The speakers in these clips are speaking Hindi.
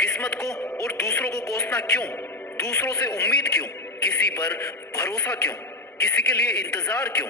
किस्मत को और दूसरों को कोसना क्यों? दूसरों से उम्मीद क्यों? किसी पर भरोसा क्यों? किसी के लिए इंतजार क्यों?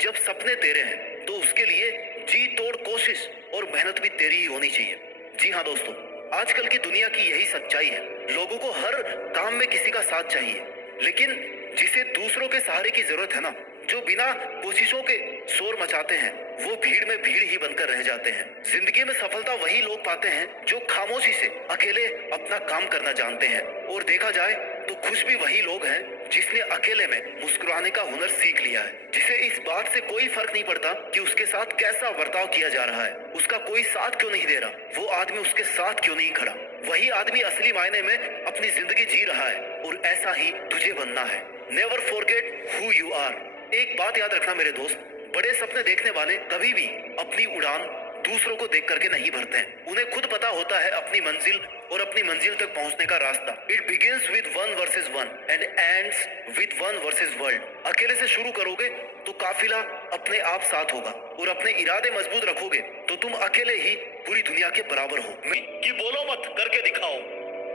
जब सपने तेरे हैं तो उसके लिए जी तोड़ कोशिश और मेहनत भी तेरी ही होनी चाहिए। जी हाँ दोस्तों, आजकल की दुनिया की यही सच्चाई है। लोगों को हर काम में किसी का साथ चाहिए, लेकिन जिसे दूसरों के सहारे की जरूरत है ना, जो बिना कोशिशों के शोर मचाते हैं, वो भीड़ में भीड़ ही बनकर रह जाते हैं। जिंदगी में सफलता वही लोग पाते हैं जो खामोशी से अकेले अपना काम करना जानते हैं। और देखा जाए तो खुश भी वही लोग हैं जिसने अकेले में मुस्कुराने का हुनर सीख लिया है, जिसे इस बात से कोई फर्क नहीं पड़ता कि उसके साथ कैसा बर्ताव किया जा रहा है, उसका कोई साथ क्यों नहीं दे रहा, वो आदमी उसके साथ क्यों नहीं खड़ा। वही आदमी असली मायने में अपनी जिंदगी जी रहा है और ऐसा ही तुझे बनना है। Never forget who you are. एक बात याद रखना मेरे दोस्त, बड़े सपने देखने वाले कभी भी अपनी उड़ान दूसरों को देख करके नहीं भरते हैं। उन्हें खुद पता होता है अपनी मंजिल और अपनी मंजिल तक पहुंचने का रास्ता। It begins with one versus one and ends with one versus world. अकेले से शुरू करोगे तो काफिला अपने आप साथ होगा, और अपने इरादे मजबूत रखोगे तो तुम अकेले ही पूरी दुनिया के बराबर हो। कि बोलो मत, करके दिखाओ।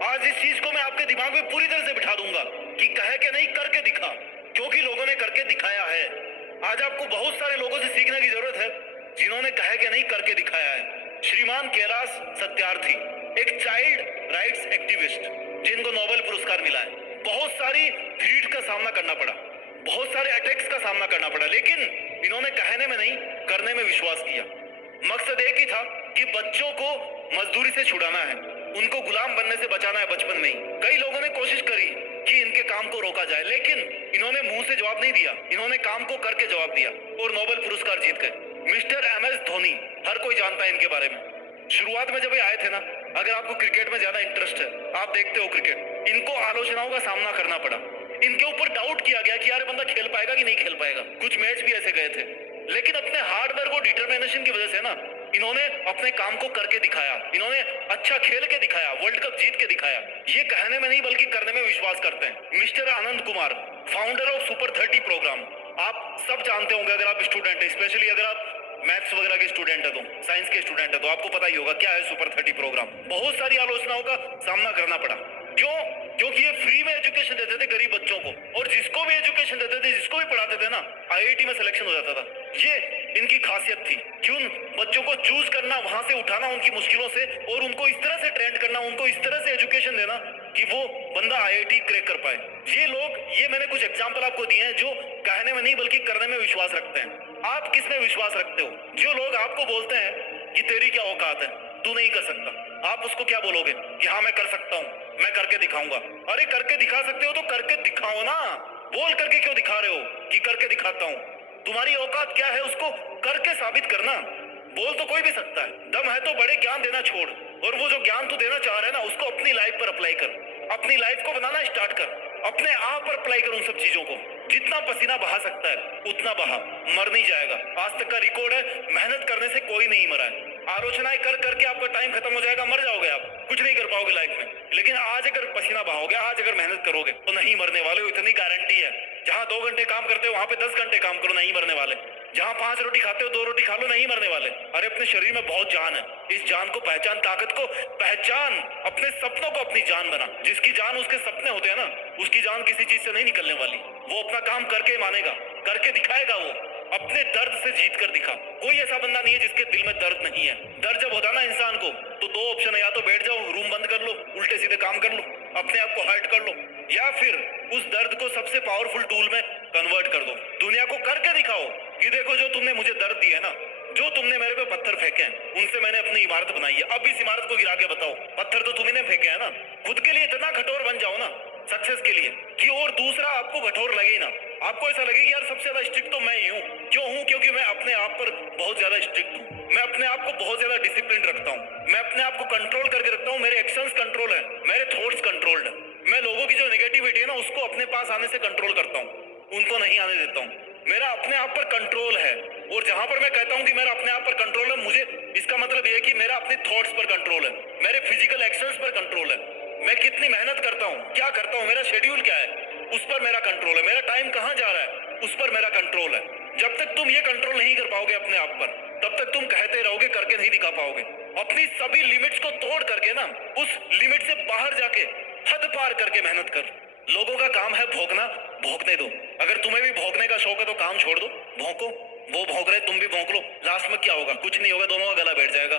आज इस चीज को मैं आपके दिमाग में पूरी तरह से बिठा दूंगा कि कहे के नहीं, करके दिखा, क्योंकि लोगों ने करके दिखाया है। आज आपको बहुत सारे लोगों से सीखने की जरूरत है जिन्होंने कहे के नहीं, करके दिखाया है। श्रीमान कैलाश सत्यार्थी, एक चाइल्ड राइट्स एक्टिविस्ट जिनको नोबेल पुरस्कार मिला है। बहुत सारी थ्रेट का सामना करना पड़ा, बहुत सारे अटैक्स का सामना करना पड़ा, लेकिन इन्होंने कहने में नहीं, करने में विश्वास किया। मकसद एक ही था कि बच्चों को मजदूरी से छुड़ाना है, उनको गुलाम बनने से बचाना है बचपन में ही। कई लोगों ने कोशिश करी कि इनके काम को रोका जाए, लेकिन इन्होंने मुंह से जवाब नहीं दिया, इन्होंने काम को करके जवाब दिया और नोबेल पुरस्कार जीत गए। मिस्टर एमएस धोनी, हर कोई जानता है इनके बारे में। शुरुआत में जब ये आए थे ना, अगर आपको क्रिकेट में ज्यादा इंटरेस्ट है, आप देखते हो क्रिकेट, इनको आलोचनाओं का सामना करना पड़ा। इनके ऊपर डाउट किया गया कि यार बंदा खेल पाएगा कि नहीं खेल पाएगा। कुछ मैच भी ऐसे गए थे, लेकिन अपने हार्ड वर्क और डिटर्मिनेशन की वजह से ना, इन्होंने अपने काम को करके दिखाया। इन्होंने अच्छा खेल के दिखाया, वर्ल्ड कप जीत के दिखाया। ये कहने में नहीं बल्कि करने में विश्वास करते हैं। Mister Anand Kumar, founder of super 30 program. आप सब जानते होंगे, अगर आप स्टूडेंट है, स्पेशली अगर आप मैथ्स वगैरह के स्टूडेंट है, तो साइंस के स्टूडेंट है, तो आपको पता ही होगा क्या है सुपर 30 प्रोग्राम। बहुत सारी आलोचनाओं का सामना करना पड़ा। क्यों? क्योंकि ये फ्री में एजुकेशन देते थे गरीब बच्चों को, और जिसको भी एजुकेशन देते थे, जिसको भी पढ़ाते थे ना, आईआईटी में सिलेक्शन हो जाता था। ये इनकी खासियत थी कि उन बच्चों को चूज करना, वहां से उठाना उनकी मुश्किलों से, और उनको इस तरह से ट्रेंड करना, उनको इस तरह से एजुकेशन देना कि वो बंदा आईआईटी क्रैक कर पाए। ये लोग, ये मैंने कुछ एग्जाम्पल आपको दिए हैं जो कहने में नहीं बल्कि करने में विश्वास रखते हैं। आप किस में विश्वास रखते हो? जो लोग आपको बोलते हैं कि तेरी क्या औकात है, तू नहीं कर सकता, आप उसको क्या बोलोगे कि हाँ मैं कर सकता हूँ, मैं करके दिखाऊंगा। अरे करके दिखा सकते हो तो करके दिखाओ ना, बोल करके क्यों दिखा रहे हो कि करके दिखाता हूँ? तुम्हारी औकात क्या है उसको करके साबित करना। बोल तो कोई भी सकता है, दम है तो बड़े ज्ञान देना छोड़, और वो जो ज्ञान तू देना चाह रहा है ना, उसको अपनी लाइफ पर अप्लाई कर। अपनी लाइफ को बनाना स्टार्ट कर, अपने आप पर अप्लाई कर उन सब चीजों को। जितना पसीना बहा सकता है उतना बहा, मर नहीं जाएगा। आज तक का रिकॉर्ड है, मेहनत करने से कोई नहीं मरा है। आलोचनाएं कर करके आपका टाइम खत्म हो जाएगा, मर जाओगे आप, कुछ नहीं कर पाओगे लाइफ में। लेकिन आज अगर पसीना बहाओगे, आज अगर मेहनत करोगे तो नहीं मरने वाले हो, इतनी गारंटी है। जहाँ 2 घंटे काम करते हो वहां पे 10 घंटे काम करो, नहीं मरने वाले। जहाँ 5 रोटी खाते हो 2 रोटी खा लो, नहीं मरने वाले। अरे अपने शरीर में बहुत जान है, इस जान को पहचान, ताकत को पहचान, अपने सपनों को अपनी जान बना। जिसकी जान उसके सपने होते हैं ना, उसकी जान किसी चीज से नहीं निकलने वाली। वो अपना काम करके मानेगा, करके दिखाएगा। वो अपने दर्द से जीत कर दिखा। कोई ऐसा बंदा नहीं है जिसके दिल में दर्द नहीं है। दर्द जब होता ना इंसान को, तो 2 ऑप्शन है, या तो बैठ जाओ, रूम बंद कर लो, उल्टे सीधे काम कर लो, अपने आप को हर्ट कर लो, या फिर उस दर्द को सबसे पावरफुल टूल में कन्वर्ट कर दो। दुनिया को करके दिखाओ कि देखो जो तुमने मुझे दर्द दिया है ना, जो तुमने मेरे पे पत्थर फेंके हैं, उनसे मैंने अपनी इमारत बनाई है। अब इस इमारत को गिरा के बताओ, पत्थर तो तुम्ही ने फेंके है ना। खुद के लिए इतना कठोर बन जाओ ना सक्सेस के लिए, कि और दूसरा आपको कठोर लगे ही ना। आपको ऐसा लगे कि यार सबसे ज्यादा स्ट्रिक्ट तो मैं ही हूँ। क्यों हूँ? क्योंकि मैं अपने आप पर बहुत ज्यादा स्ट्रिक्ट हूँ। मैं अपने आप को बहुत ज्यादा डिसिप्लिन रखता हूँ। मैं अपने आप को कंट्रोल करके रखता हूँ। मेरे एक्शंस कंट्रोल है, मेरे थॉट्स कंट्रोल्ड है। मैं लोगों की जो नेगेटिविटी है ना, उसको अपने पास आने से कंट्रोल करता हूँ, उनको नहीं आने देता हूँ। मेरा अपने आप पर कंट्रोल है। और जहां पर मैं कहता हूं कि मेरा अपने आप पर कंट्रोल है, मुझे इसका मतलब यह है कि मेरा अपने थॉट्स पर कंट्रोल है, मेरे फिजिकल एक्शंस पर कंट्रोल है। मैं कितनी मेहनत करता हूं, क्या करता हूं, मेरा शेड्यूल क्या है, उस पर मेरा कंट्रोल है। मेरा टाइम कहां जा रहा है, उस पर मेरा कंट्रोल है। जब तक तुम ये कंट्रोल नहीं कर पाओगे अपने आप पर, तब तक तुम कहते रहोगे, करके नहीं दिखा पाओगे। अपनी सभी लिमिट्स को तोड़ करके ना उस लिमिट से बाहर जाके हद पार करके मेहनत कर। लोगों का काम है भौंकना, भौंकने दो। अगर तुम्हें भी भौंकने का शौक है तो काम छोड़ दो, भौंको। वो भौंक रहे तुम भी भौंक लो। लास्ट में क्या होगा? कुछ नहीं होगा, दोनों का गला बैठ जाएगा।